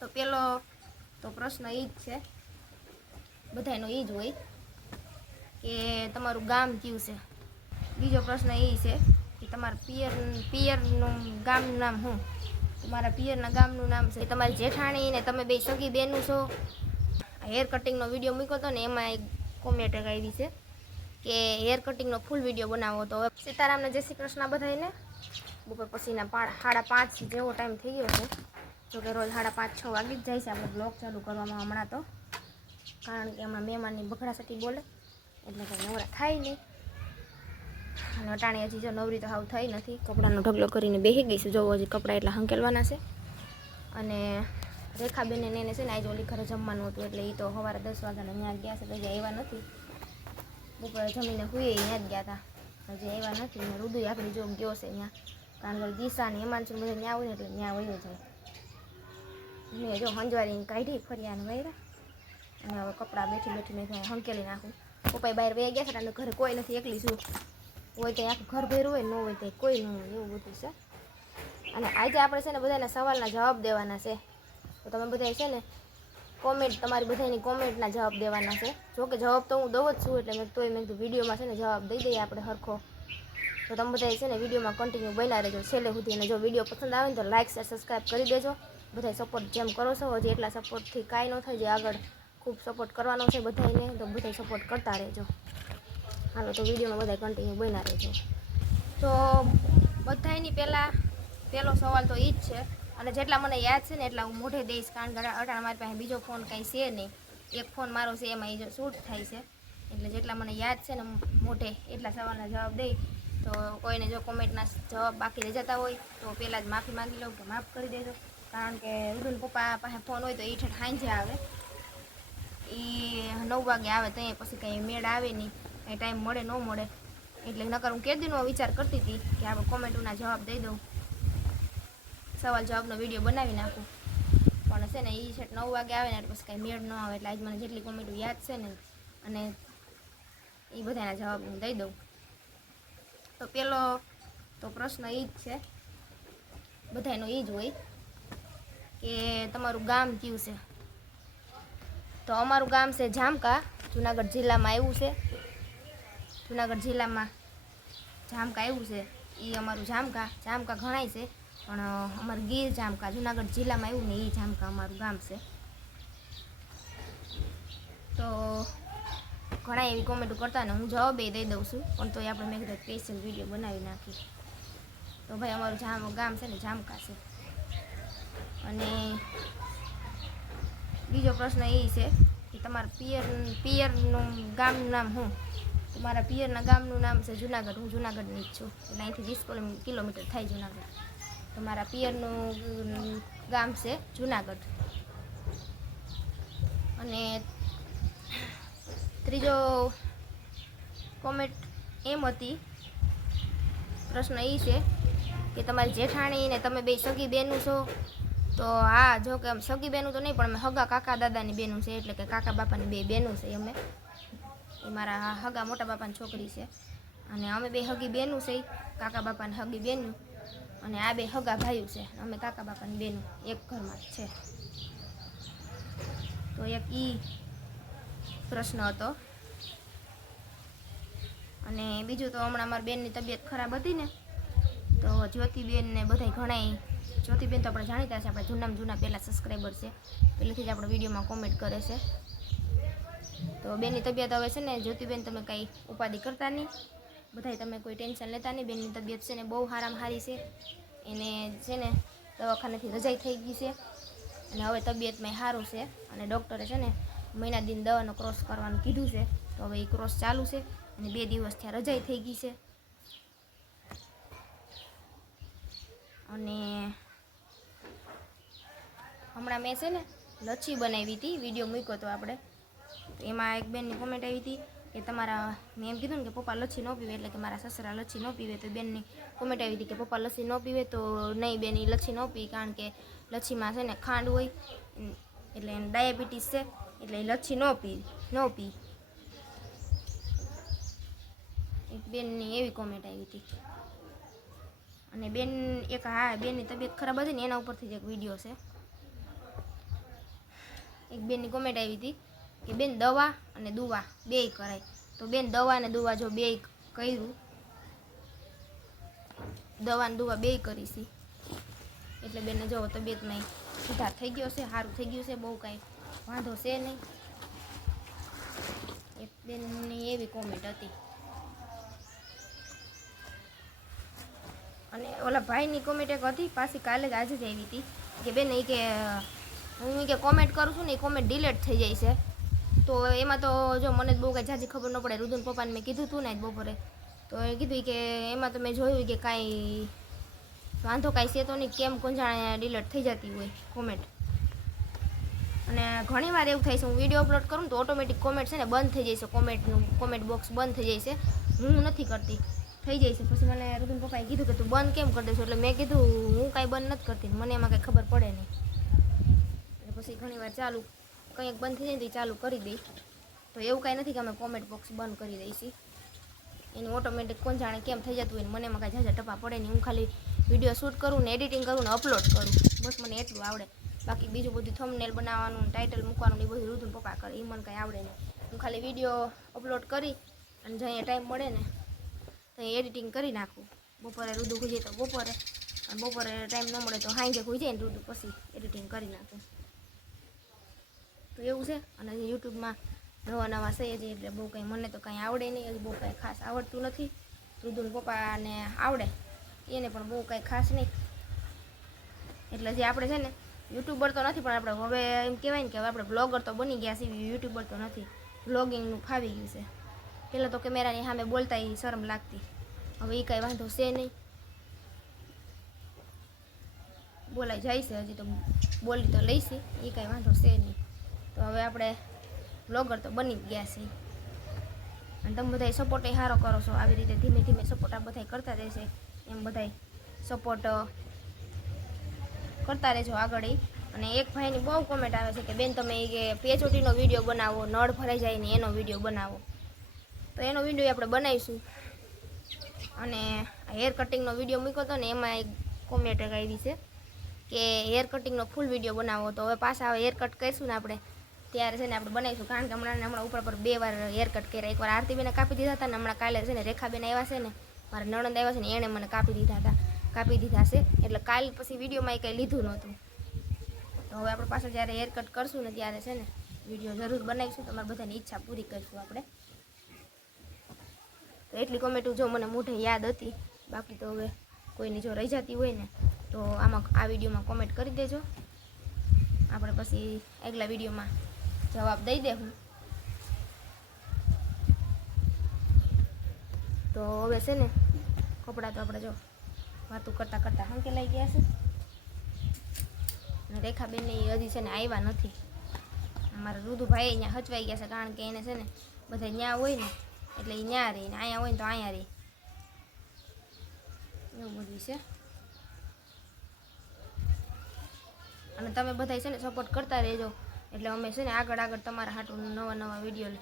તો પેલો તો પ્રશ્ન એ જ છે, બધાનો એ જ હોય કે તમારું ગામ કયું છે. બીજો પ્રશ્ન એ છે કે તમારા પિયરનું ગામનું નામ શું. તમારા પિયરના ગામનું નામ છે તમારી જેઠાણી ને તમે બે સગી બેનું છો. હેર કટિંગનો વિડીયો મૂક્યો હતો ને એમાં એક કોમેન્ટ આવી છે કે હેર કટિંગનો ફૂલ વિડીયો બનાવો તો. સીતારામને જય શ્રી કૃષ્ણ બધાને. બપોર પછીના 5:30 જેવો ટાઈમ થઈ ગયો છે. જોકે રોજ 5:30-6 વાગી જ જાય છે આપણે બ્લોગ ચાલુ કરવામાં હમણાં તો, કારણ કે હમણાં મહેમાનની બઘડાસટી બોલે એટલે કંઈ નવરા થાય નહીં. અને અટાણી હજી જો નવરી તો હાવ થઈ નથી, કપડાનો ઢગલો કરીને બેસી ગઈ છું. જોવો હજી કપડાં એટલા હંકેલવાના છે. અને રેખાબેન એને છે ને આજે ઓલી ઘરે જમવાનું હતું એટલે એ તો સવારે 10 વાગ્યાના ત્યાં ગયા છે તો હજી આવ્યા નથી. બપોરે જમીને હુઈએ ત્યાં જ ગયા હતા, હજી આવ્યા નથી. ને રુદુ આપણી જો ગયો છે ત્યાં, કારણ કે દિશા ને હિમાંશુ બધા ત્યાં હોય ને એટલે ત્યાં વયો જાય. મેં જો હંજવારીને કાઢી ફરિયાને વાયરા અને હવે કપડાં બેઠીને ત્યાં હંકેલી નાખું. પપ્પાએ બહાર વહી ગયા છે અને ઘરે કોઈ નથી, એકલી છું. હોય તો આખું ઘર ભર્યું હોય, ન હોય તો કોઈ ન હોય, એવું બધું છે. અને આજે આપણે છે ને બધાના સવાલના જવાબ દેવાના છે. તો તમે બધા છે ને કોમેન્ટ, તમારી બધાની કોમેન્ટના જવાબ દેવાના છે. જોકે જવાબ તો હું દઉં જ છું એટલે મેં કીધું વિડીયોમાં છે ને જવાબ દઈ દઈએ આપણે સરખો. તો તમે બધા છે ને વિડીયોમાં કન્ટિન્યુ બન્યા રહેજો છેલ્લે સુધી. અને જો વિડીયો પસંદ આવે ને તો લાઇક શેર સબસ્ક્રાઈબ કરી દેજો. બધા સપોર્ટ જેમ કરો છો હજી એટલા સપોર્ટથી કાંઈ ન થાય, જે આગળ ખૂબ સપોર્ટ કરવાનો છે બધાને, તો બધા સપોર્ટ કરતા રહેજો. હાલો તો વિડીયોમાં બધા કન્ટિન્યુ બન્યા રહેજો. તો બધાની પહેલો સવાલ તો એ જ છે, અને જેટલા મને યાદ છે ને એટલા હું મોઢે દઈશ, કારણ કે અટાણા મારી પાસે બીજો ફોન કાંઈ છે નહીં. એક ફોન મારો છે એમાં એ શૂટ થાય છે, એટલે જેટલા મને યાદ છે ને મોઢે એટલા સવાલના જવાબ દઈ. તો કોઈને જો કોમેન્ટના જવાબ બાકી રહી જતા હોય તો પહેલાં જ માફી માંગી લઉં કે માફ કરી દેજો. કારણ કે રુદુન પપ્પા પાસે ફોન હોય તો એ ઠેઠ સાંજે આવે, એ 9 વાગે આવે તો એ પછી કંઈ મેળ આવે નહીં, કંઈ ટાઈમ મળે ન મળે. એટલે નકર હું કેદીનો વિચાર કરતી હતી કે આપણે કોમેન્ટોના જવાબ દઈ દઉં, સવાલ જવાબનો વિડીયો બનાવી નાખું. પણ છે ને એ છે 9 વાગે આવે ને એટલે પછી કાંઈ મેળ ન આવે. એટલે આજ મને જેટલી કોમેન્ટો યાદ છે ને અને એ બધાના જવાબ હું દઈ દઉં. તો પેલો તો પ્રશ્ન એ જ છે, બધાનો એ જ હોય કે તમારું ગામ કયું છે. તો અમારું ગામ છે જામકા, જુનાગઢ જિલ્લામાં આવ્યું છે. જુનાગઢ જિલ્લામાં જામકા આવ્યું છે એ અમારું જામકા ઘણાય છે, પણ અમારું ગીર જામકા જુનાગઢ જિલ્લામાં આવ્યું ને એ જામકા અમારું ગામ છે. તો ઘણા એવી કોમેન્ટો કરતા ને હું જવાબ દઈ દઉં છું, પણ તોય આપણે મેં કીધું સ્પેશિયલ વિડીયો બનાવી નાખી. તો ભાઈ અમારું ગામ છે ને જામકા છે. અને બીજો પ્રશ્ન એ છે કે તમારા પિયરનું ગામનું નામ શું. મારા પિયરના ગામનું નામ છે જુનાગઢ. હું જુનાગઢની જ છું, એટલે અહીંથી 20 કિલોમીટર થાય જુનાગઢ. તો મારા પિયરનું ગામ છે જુનાગઢ. અને ત્રીજો કોમેન્ટ એમ હતી, પ્રશ્ન એ છે કે તમારી જેઠાણી ને તમે બે સગી બેનું છો. તો હા, જો કે સગી બેનું તો નહીં, પણ અમે હગા કાકા દાદાની બેનું છે, એટલે કે કાકા બાપાની બે બેનું છે. અમે એ મારા હગા મોટા બાપાની છોકરી છે, અને અમે બે હગી બેનું છે, કાકા બાપાની હગી બેનું. અને આ બે હગા ભાઈઓ છે, અમે કાકા બાપાની બેનું એક ઘરમાં જ છે. તો એક ઈ પ્રશ્ન હતો. અને બીજું તો હમણાં અમારી બેનની તબિયત ખરાબ હતી ને, તો જ્યોતિબેન ને બધા ઘણાય, જ્યોતિબેન તો આપણે જાણીતા છે, આપણે જૂના પહેલાં સબસ્ક્રાઈબર છે, પહેલેથી જ આપણો વિડીયોમાં કોમેન્ટ કરે છે. તો બેનની તબિયત હવે છે ને જ્યોતિબેન તમે કાંઈ ઉપાધિ કરતા નહીં, બધાય તમે કોઈ ટેન્શન લેતા નહીં. બેનની તબિયત છે ને બહુ સારામાં સારી છે. એને છે ને દવાખાનેથી રજાઈ થઈ ગઈ છે, અને હવે તબિયતમાં સારું છે. અને ડૉક્ટરે છે ને મહિના દિન દવાનો ક્રોસ કરવાનું કીધું છે, તો હવે એ ક્રોસ ચાલુ છે. અને 2 દિવસ ત્યાં રજાઈ થઈ ગઈ છે. અને હમણાં મેં છે ને લચ્છી બનાવી હતી, વિડીયો મૂક્યો હતો આપણે, તો એમાં એક બેનની કોમેન્ટ આવી હતી કે તમારા, મેં એમ કીધું ને કે પપ્પા લચ્છી ન પીવે, એટલે કે મારા સસરા લચ્છી ન પીવે. તો બેનની કોમેન્ટ આવી હતી કે પપ્પા લચ્છી ન પીવે, તો નહીં બેન, એ લચ્છી ન પી, કારણ કે લચ્છીમાં છે ને ખાંડ હોય, એટલે એને ડાયાબિટીસ છે, એટલે એ લચ્છી ન પી. એક બેનની એવી કોમેન્ટ આવી હતી. અને બેન એક, હા, બેનની તબિયત ખરાબ હતી ને એના ઉપરથી જ એક વિડીયો છે. એક બેનની કોમેન્ટ આવી હતી કે બેન દવા અને દુવા બેય કરાય. તો બેન દવા અને દુવા જો બેય કર્યું, દવા અને દુવા બેય કરીશી એટલે બેનને જો તબિયતમાં સુધાર થઈ ગયો છે, સારું થઈ ગયું છે, બહુ કાંઈ વાંધો છે નહીં. એક બેનની એવી કોમેન્ટ હતી. અને ઓલા ભાઈની કોમેન્ટ એક હતી પાછી કાલે જ આજે જ આવી હતી કે બેન એ કે હું કે કોમેન્ટ કરું છું ને એ કોમેન્ટ ડિલીટ થઈ જાય છે. તો એમાં તો જો મને બહુ કાંઈ ઝાઝી ખબર ન પડે. રુદન પપ્પાને મેં કીધું હતું ને આજ બપોરે, તો એ કીધું કે એમાં તો મેં જોયું કે કાંઈ વાંધો કાંઈ છે તો નહીં, કેમ કોંજાણે ડિલીટ થઈ જતી હોય કોમેન્ટ. અને ઘણી વાર એવું થાય છે હું વિડીયો અપલોડ કરું તો ઓટોમેટિક કોમેન્ટ છે ને બંધ થઈ જાય છે, કોમેન્ટ બોક્સ બંધ થઈ જાય છે. હું નથી કરતી, થઈ જાય છે. પછી મને રુદન પપ્પાએ કીધું કે તું બંધ કેમ કરી દઈશું, એટલે મેં કીધું હું કાંઈ બંધ નથી કરતી, મને એમાં કાંઈ ખબર પડે નહીં. એટલે પછી ઘણી વાર ચાલુ કંઈક બંધ થઈ જાય ને તો ચાલુ કરી દઈ. તો એવું કાંઈ નથી કે અમે કોમેન્ટ બોક્સ બંધ કરી દઈશી, એનું ઓટોમેટિક કોણ જાણે કેમ થઈ જતું હોય ને મને એમાં કાંઈ ઝાઝા ટપા પડે નહીં. હું ખાલી વિડીયો શૂટ કરું ને એડિટિંગ કરું ને અપલોડ કરું, બસ મને એટલું આવડે. બાકી બીજું બધું થંબનેલ બનાવવાનું, ટાઇટલ મૂકવાનું એ બધું રુદન પપ્પા કરે, એ મને કાંઈ આવડે નહીં. હું ખાલી વિડીયો અપલોડ કરી અને જ્યાં ટાઈમ મળે ને તો એડિટિંગ કરી નાખું. બપોરે રુદુ હોઈ જાય તો બપોરે, અને બપોરે ટાઈમ ન મળે તો સાંજે હોઈ જાય ને રુદુ, પછી એડિટિંગ કરી નાખું. તો એવું છે. અને યુટ્યુબમાં નવા છે જ એટલે બહુ કંઈ મને તો કાંઈ આવડે નહીં, હજી બહુ કાંઈ ખાસ આવડતું નથી. રુદુન પપ્પાને આવડે, એને પણ બહુ કાંઈ ખાસ નહીં. એટલે જે આપણે છે ને યુટ્યુબર તો નથી, પણ આપણે હવે એમ કહેવાય ને કે હવે આપણે બ્લોગર તો બની ગયા છીએ, યુટ્યુબર તો નથી. બ્લોગિંગનું ફાવી ગયું છે. પહેલાં તો કેમેરાની સામે બોલતા એ શરમ લાગતી, હવે એ કાંઈ વાંધો છે નહીં, બોલાઈ જાય છે. હજી તો બોલી તો લઈશી, એ કાંઈ વાંધો છે નહીં. તો હવે આપણે બ્લોગર તો બની જ ગયા છે. અને તમે બધાય સપોર્ટ એ સારો કરો છો, આવી રીતે ધીમે ધીમે સપોર્ટ આ બધાય કરતા રહેશે, એમ બધાય સપોર્ટ કરતા રહેજો આગળ. અને એક ભાઈની બહુ કોમેન્ટ આવે છે કે બેન તમે કે પેચોટીનો વિડીયો બનાવો, નળ ભરાઈ જાય ને એનો વિડીયો બનાવો. તો એનો વિડીયો આપણે બનાવીશું. અને હેર કટિંગનો વિડીયો મૂક્યો હતો ને એમાં એક કોમેન્ટ આવી છે કે હેર કટિંગનો ફૂલ વિડીયો બનાવો. તો હવે પાછા હેર કટ કરીશું ને આપણે ત્યારે છે ને આપણે બનાવીશું, કારણ કે હમણાં ઉપર પર 2 વાર હેર કટ કર્યા. એકવાર આરતીબેને કાપી દીધા હતા ને હમણાં કાલે છે ને રેખાબેન આવ્યા છે ને, મારા નણંદ આવ્યા છે ને, એણે મને કાપી દીધા છે. એટલે કાલ પછી વિડીયોમાં એ કંઈ લીધું નહોતું. તો હવે આપણે પાછા જ્યારે હેર કટ કરશું ને ત્યારે છે ને વિડીયો જરૂર બનાવીશું, તમારે બધાની ઈચ્છા પૂરી કરીશું આપણે. તો એટલી કોમેન્ટો જો મને મોઢે યાદ હતી, બાકી તો હવે કોઈની જો રહી જતી હોય ને તો આમાં આ વિડીયોમાં કોમેન્ટ કરી દેજો, આપણે પછી આગલા વિડીયોમાં જવાબ દઈ દેવું. તો હવે છે ને કપડાં તો આપણે જો વાતું કરતાં કરતાં હંકેલાઈ ગયા છે. અને રેખાબેનને હજી છે ને આવ્યા નથી. અમારા રુદુભાઈ અહીંયા હચવાઈ ગયા છે, કારણ કે એને છે ને બધા ન્યા હોય ને એટલે એ ન્યા રહે, ને અહીંયા હોય ને તો અહીંયા રહે, એવું બધું છે. અને તમે બધા છે ને સપોર્ટ કરતા રહેજો, એટલે અમે છે ને આગળ તમારા હાટું નવા વિડીયો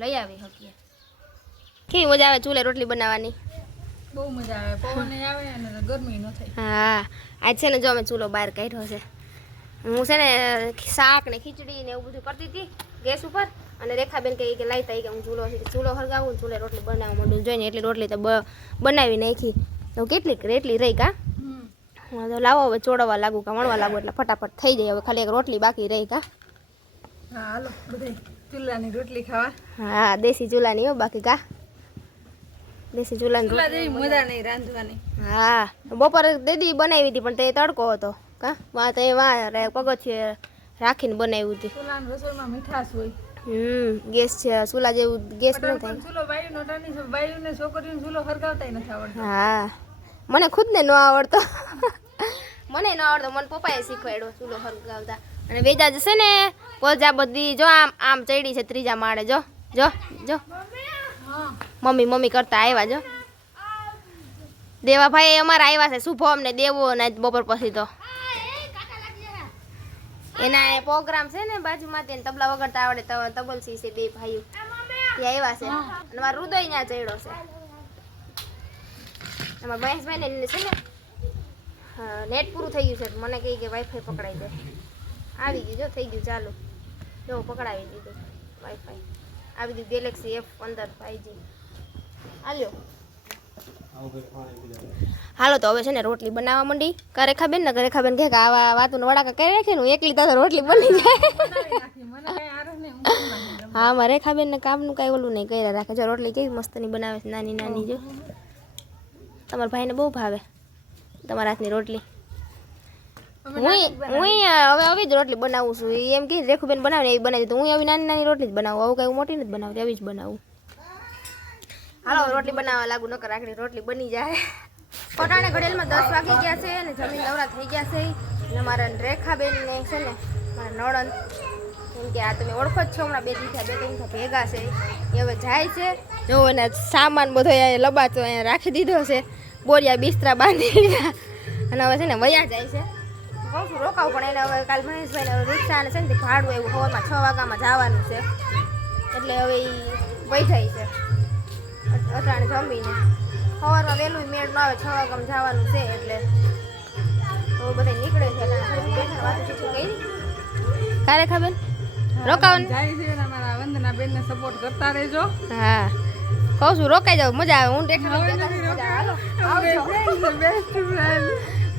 લઈ આવી શકીએ. કેવી મજા આવે ચૂલે રોટલી બનાવવાની? બહુ મજા આવે, પવન આવે અને ગરમી ન થાય. હા, આજ છે ને જો અમે ચૂલો બહાર કાઢ્યો છે. હું છે ને શાક ને ખીચડી ને એવું બધું કરતી હતી ગેસ ઉપર, અને રેખાબેન કહે કે લાઈતા કે હું ચૂલો હરગાવું ને ચૂલે રોટલી બનાવવા માંડું. જોઈને એટલી રોટલી તો બનાવી નાખી. તો કેટલીક રેટલી રહી કા, તો લાવો હવે ચોડવા લાગુ કા વણવા લાગુ એટલે ફટાફટ થઈ જાય. હવે ખાલી એક રોટલી બાકી રહી કા. હા હાલો બધાય ચૂલાની રોટલી ખાવા. હા દેશી ચૂલાની હો, બાકી કા દેશી ચૂલાની ચૂલા જેવી મજા નહીં રાંધવાની. હા બપોરે દીદી બનાવી હતી પણ તે તડકો હતો કા, વાં તે વાં પગથિયે રાખીને બનાવ્યું હતી. ચૂલાની રસોઈમાં મીઠાશ હોય. ગેસ છે ચૂલા જેવું ગેસ ન થાય. ચૂલો બાયુનો ટાણી છે, બાયુને છોકરીઓને ચૂલો હરગાવતા નથી આવડતો. હા મને ખુદને ન આવડતો, મને ન આવડતો, મને પપ્પાએ શીખવાડ્યો ચૂલો હરગાવતા. અને બેજા જશે ને પોજા બધી જો આમ ચડી છે 3જા માળે, જો જો જો મમ્મી કરતા આવ્યા. જો દેવાભાઈ અમારા આવ્યા છે, શુભો અમને દેવો ને બપોર પછી તો એના પ્રોગ્રામ છે ને બાજુમાં, તેને તબલા વગાડતા આવડે, તબલસી છે 2 ભાઈઓ ત્યાં આવ્યા છે. અને મારા હૃદય ત્યાં ચડ્યો છે. એમાં મહેશભાઈ ને છે ને નેટ પૂરું થઈ ગયું છે, મને કહે કે વાઈફાઈ પકડાઈ જાય. આવી ગયું જો, થઈ ગયું ચાલુ. જો પકડાવી દીધું વાઈફાઈ આવી દીધું ગેલેક્સી F15 5G હાલ્યો હાલો તો હવે છે ને રોટલી બનાવવા માંડી કરેખાબેન ને કરેખાબેન કહે કે આવા વાતનું વડાકા કરી રાખે ને એકલી તો રોટલી બની જાય હા મારે રેખાબેન ને કામનું કાંઈ ઓલું નહીં કર્યા રાખે જો રોટલી કેવી મસ્તની બનાવે છે નાની નાની જો તમારા ભાઈને બહુ ભાવે તમારા હાથની રોટલી હું હવે જ રોટલી બનાવું છું એમ કે રેખુબેન બનાવે એવી બનાવી તો હું આવી નાની નાની રોટલી જ બનાવું આવું કઈ મોટી નથી બનાવતી એવી જ બનાવું હાલો રોટલી બનાવવા લાગુ નકર રાખડી રોટલી બની જાય પટાણે ઘડેલમાં 10 વાગી ગયા છે અને જમીન નવરા થઈ ગયા છે અને મારા રેખાબેન ને છે ને મારા નણંદ કેમ કે આ તમે ઓળખો જ છો હમણાં 2 દિવસ ભેગા છે એ હવે જાય છે જો એને સામાન બધો અહીંયા લબાતો અહીંયા રાખી દીધો છે બોરિયા બિસ્તરા બાંધી લીધા અને હવે છે ને વયા જાય છે કહું છું રોકાવું પણ એને હવે કાલ મહેશભાઈને રિક્ષા અને છે ને ભાડું એવું સવારમાં 6 વાગ્યામાં જવાનું છે એટલે હવે એ વહી જાય છે અટાણે જમીને સવારમાં વહેલું મેળ ન આવે 6 વાગ્યામાં જવાનું છે એટલે તો બધા નીકળે છે બેઠા વાત કરી કારે ખબર રોકાવાનું જાય છે ને અમારા વંદના બેનને સપોર્ટ કરતા રહેજો હા કહું છું રોકાઈ જાવ મજા આવે હું રેખાબેન હાલો બેસ્ટ ફ્રેન્ડ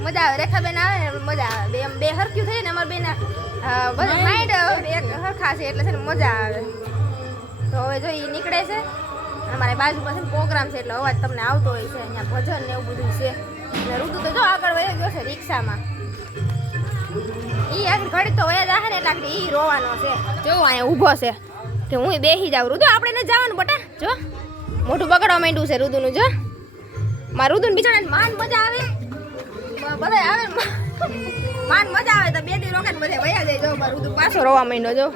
મજા આવે રેખાબેન આવે ને મજા આવે બે હરક્યું થઈ ને અમારા બેન બધા માઇન્ડ એક હરખા છે એટલે છે ને મજા આવે તો હવે જો એ નીકળે છે અમારી બાજુમાં છે ને પ્રોગ્રામ છે એટલે અવાજ તમને આવતો હોય છે અહીંયા ભજન ને એવું બધું છે એટલે ઋતુ તો જો આગળ વહી ગયો છે રિક્ષામાં ઈ આગળ ઘડી તો વયા જાહે ને એટલે આગળ ઈ રોવાનો છે જો અહીંયા ઊભો છે કે હું બેસી જાઉં ઋતુ આપણે ન જવાનું બટા જો મોઢું બગડવા માંડ્યું છે ઋતુનું જો મારા ઋતુને બિચારાને માન મજા આવે બધા આવે માન મજા આવે તો 2 દી રોકાને બધા વયા જાય જો મારું ઋતુ પાછો રોવા માંડ્યો જો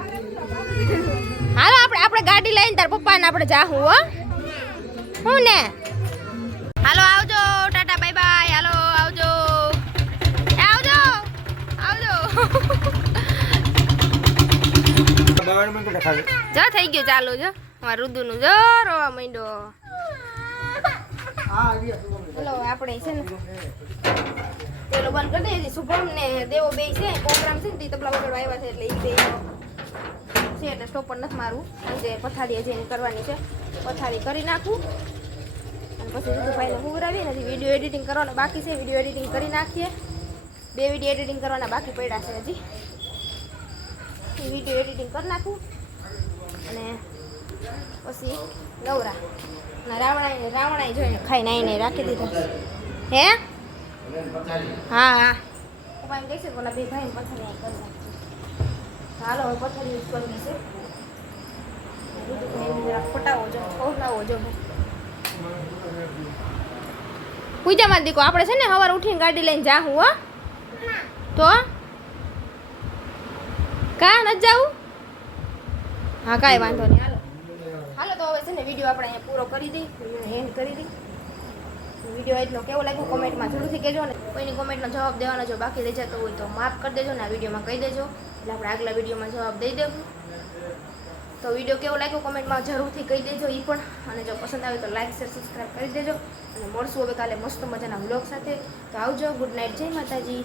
હાલો આપણે ગાડી લઈને તાર પપ્પાને આપણે જાહું હો હું ને હાલો આવજો ટાટા બાય બાય હાલો આવજો આવજો આવજો જો થઈ ગયું ચાલુ જો મારા રુદુનું જો રોવા માંડ્યો ચલો આપણે છે ને પેલો બંધ કરી દઈએ શુભમ ને દેવો બે છે પ્રોગ્રામ છે ને તે તબલા વગાડવા આવ્યા છે એટલે એ બે છે એટલે સ્ટોપ નથી મારું જે પથારી હજી કરવાની છે પથારી કરી નાખું અને પછી ઋતુભાઈને ઉગરાવી ને હજી વિડીયો એડિટિંગ કરવાના બાકી છે વિડીયો એડિટિંગ કરી નાખીએ 2 વિડીયો એડિટિંગ કરવાના બાકી પડ્યા છે હજી એ વિડીયો એડિટિંગ કરી નાખું અને પછી નવરા અને રાવણાએ જોઈને ખાઈને આવીને રાખી દીધા હે હા હા પપ્પા એમ કહેશે બોલા બે ભાઈને પથારી કરી નાખજો હાલો હવે પથારી યુઝ કરવી છે ફટાવો જો ખવડાવો જો પૂજામાં દીકો આપણે છે ને સવારે ઉઠીને ગાડી લઈને જાહું હો તો કા ન જાવું હા કાંઈ વાંધો નહીં હાલો હાલો તો હવે છે ને વિડીયો આપણે અહીંયા પૂરો કરી દઈ એન્ડ કરી દઈ વિડીયો એટલો કેવો લાગ્યો કોમેન્ટમાં જરૂરથી કહેજો ને કોઈની કોમેન્ટનો જવાબ દેવાનો જો બાકી રહી જતો હોય તો માફ કરી દેજો ને આ વિડીયોમાં કહી દેજો એટલે આપણે આગલા વિડીયોમાં જવાબ દઈ દેવું તો વિડીયો કેવો લાગ્યો કોમેન્ટમાં જરૂરથી કહી દેજો એ પણ અને જો પસંદ આવે તો લાઈક શેર સબસ્ક્રાઈબ કરી દેજો અને મળશું હવે કાલે મસ્ત મજાના વ્લોગ સાથે તો આવજો ગુડ નાઇટ જય માતાજી